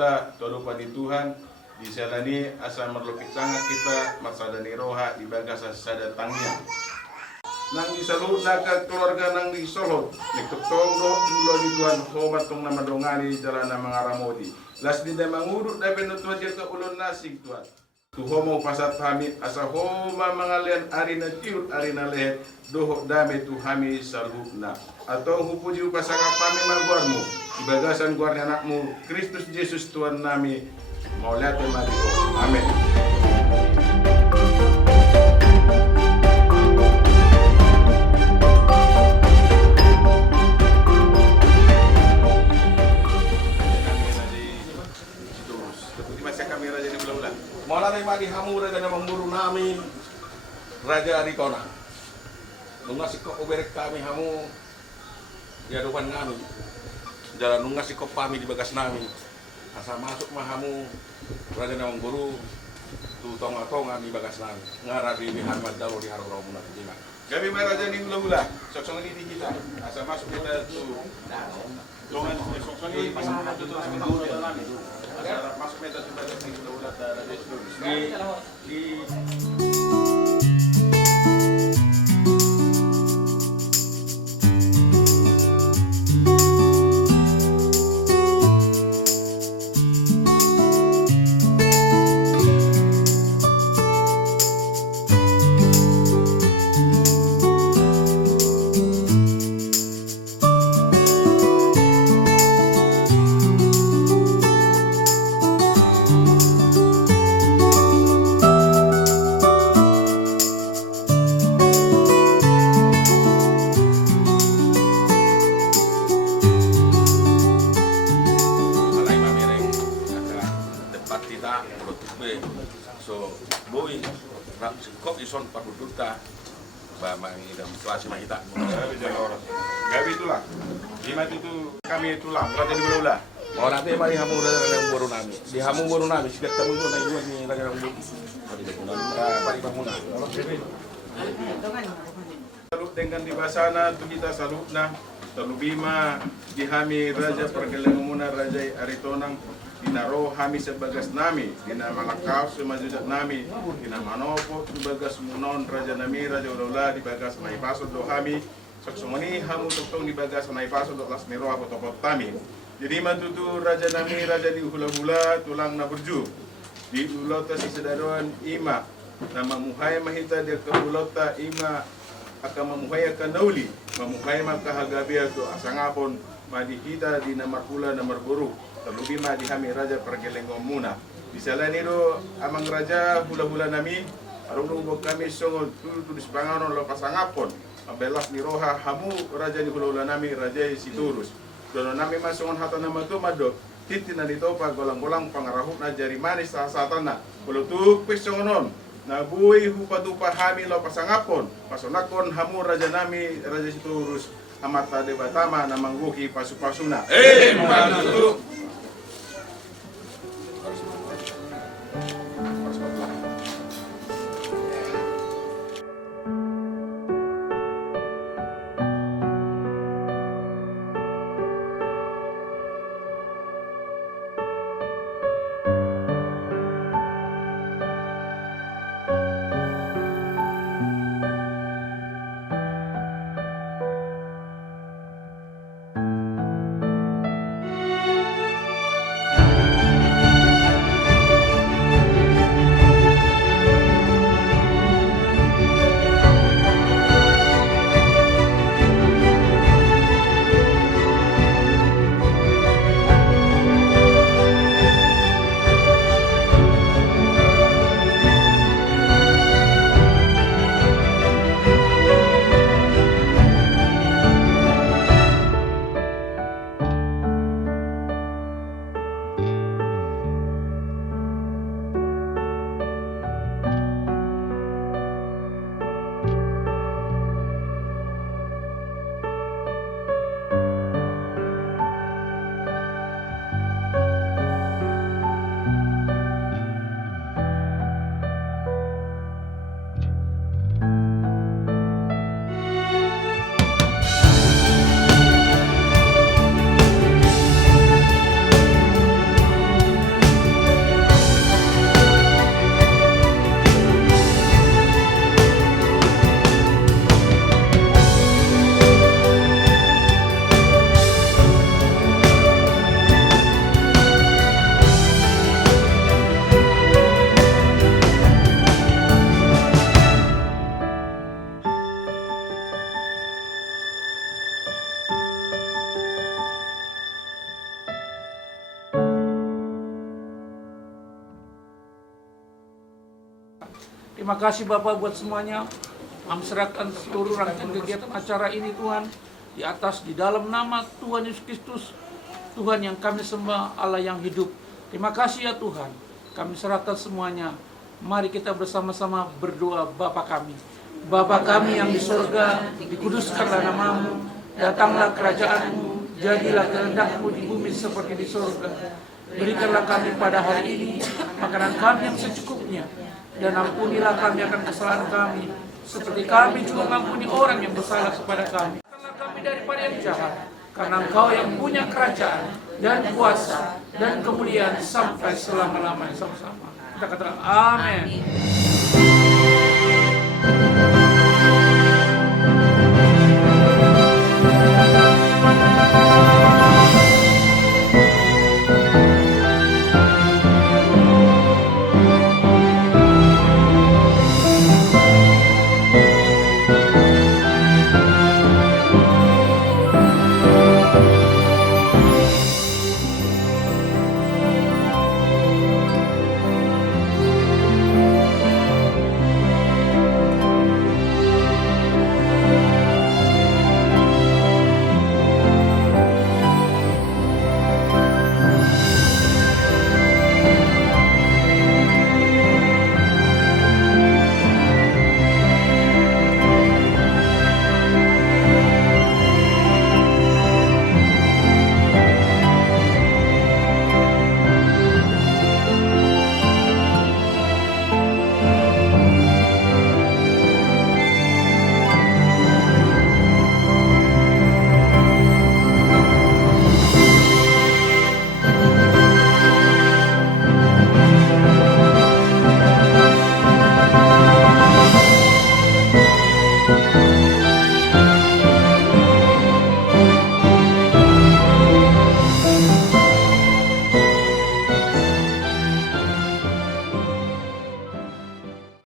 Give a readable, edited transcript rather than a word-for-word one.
ta lupa di Tuhan di salani asa merlupit tangan kita masadani roha di bagasa sadatangnya nang di salut ke keluarga nang di Solo nikutong do ulo di Tuhan hobat tong nama dongani jalan nama ngaramodi las di mangurut da penutua dia ke ulun nasik Tuhan tu homo pasat hamid asa homa mangalian arina tiur arina lehet doho dame tu hami salubna atau hupuji upasaka pami maguarmu ibagasan guarnya anakmu Kristus Yesus Tuhan nami mau lihat mariko amin. Malah madi hamu raja na memburu nami Raja Aritona. Nungasik ko uberek kami hamu di hadapan kami. Jalan nungasik ko pami di bagas nami. Asa masuk mahamu Raja na memburu tu tonga-tonga di bagas nami. Ngarabi Muhammad dalu di harau munat jina. Kami meraja ni hula-hula. Sok-sok ini di kita. Asa masuk kita tu. Dongan sok-sok ini pasang satu tu seminggu dalam itu. Asa masuk kita tu pada ni hula-hula dari di so boy rap kok ison parbuduta ba mangidam kelas mahita gabi itulah lima itu kami itulah berada di Belula mau nanti mari hamu yang baru nami di hamu baru nami setiap tahun itu naik dua nih lagi yang baru pari bangunan salut dengan di basana tu kita salutna talubima dihami Raja Pergelengamuna Raja Aritonang dinaro hami sebagas nami dina malakaw semajujak nami dina manopo sebagas munon Raja nami Raja Ulaula di bagas naipasod do hami saksumani hamu totong di bagas naipasod do las niro apa topot tami jadi matutu Raja nami Raja di hula-hula tulang na berju di ulota si sedaruan ima nama muhai mahita dia ke ulota ima akan memuhai akan nauli memuhai maka hagabia do asangapon madihita di nomor pula nomor buruk terlebih mah di kami Raja Pergelengamuna di sana ni do amang Raja hula-hula nami arung kami songo tulis panganon lo pasangapon belas ni roha hamu Raja ni hula-hula nami Raja Siturus dono nami masongon hata nama tu mado titin na dito pa golang-golang pangarahuk na jari manis sa satana kulo tu pisongonon na buhay hupatupa hami lo pasangapon pasonakon hamu Raja nami Raja Siturus amata de batama na mangguki pasu-pasuna matutu Terima kasih Bapak buat semuanya. Kami serahkan seluruh rangkaian kegiatan acara ini Tuhan, di dalam nama Tuhan Yesus Kristus, Tuhan yang kami sembah, Allah yang hidup. Terima kasih ya Tuhan. Kami serahkan semuanya. Mari kita bersama-sama berdoa. Bapa kami, Bapa kami yang di surga, dikuduskanlah namamu, datanglah kerajaanmu, jadilah kehendakmu di bumi seperti di surga. Berikanlah kami pada hari ini makanan kami yang secukupnya, dan ampunilah kami akan kesalahan kami, seperti kami juga mengampuni orang yang bersalah kepada kami. Berikanlah kami daripada yang jahat, karena Engkau yang punya kerajaan dan kuasa dan kemuliaan sampai selama-lamanya sama-sama. Kita katakan amin.